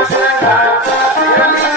i'm Yeah.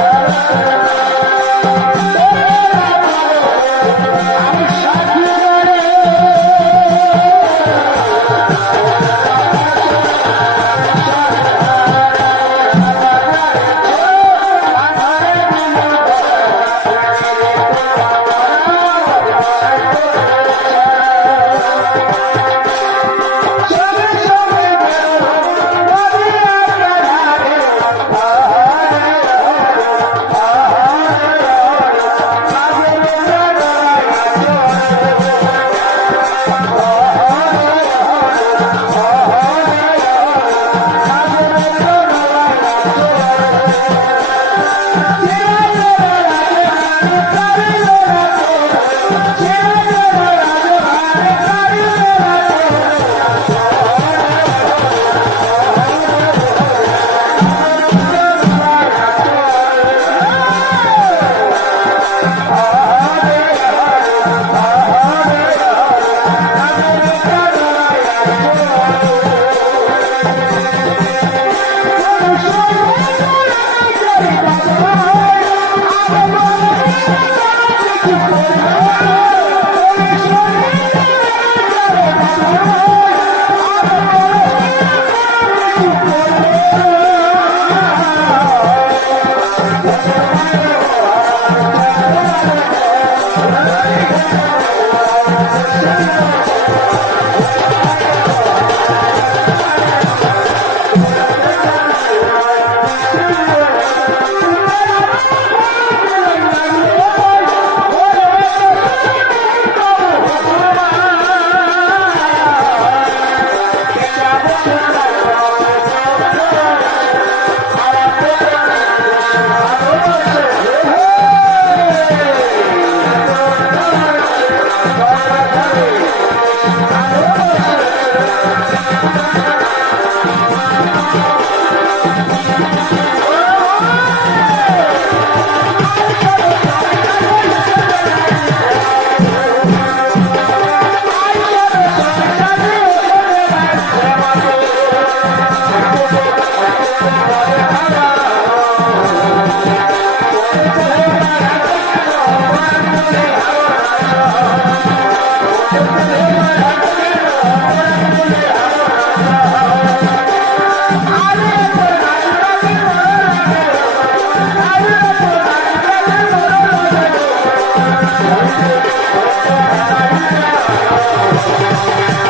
Yeah. Thank you.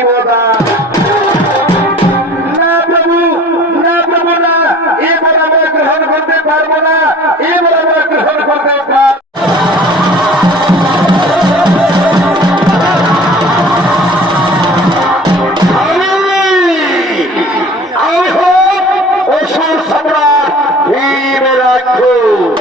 দিব না না প্রভু না প্রভু না এই বল আমরা গ্রহণ করতে পারব না এই বল আমরা গ্রহণ করতে পারব সম্রাট ভীম রাখো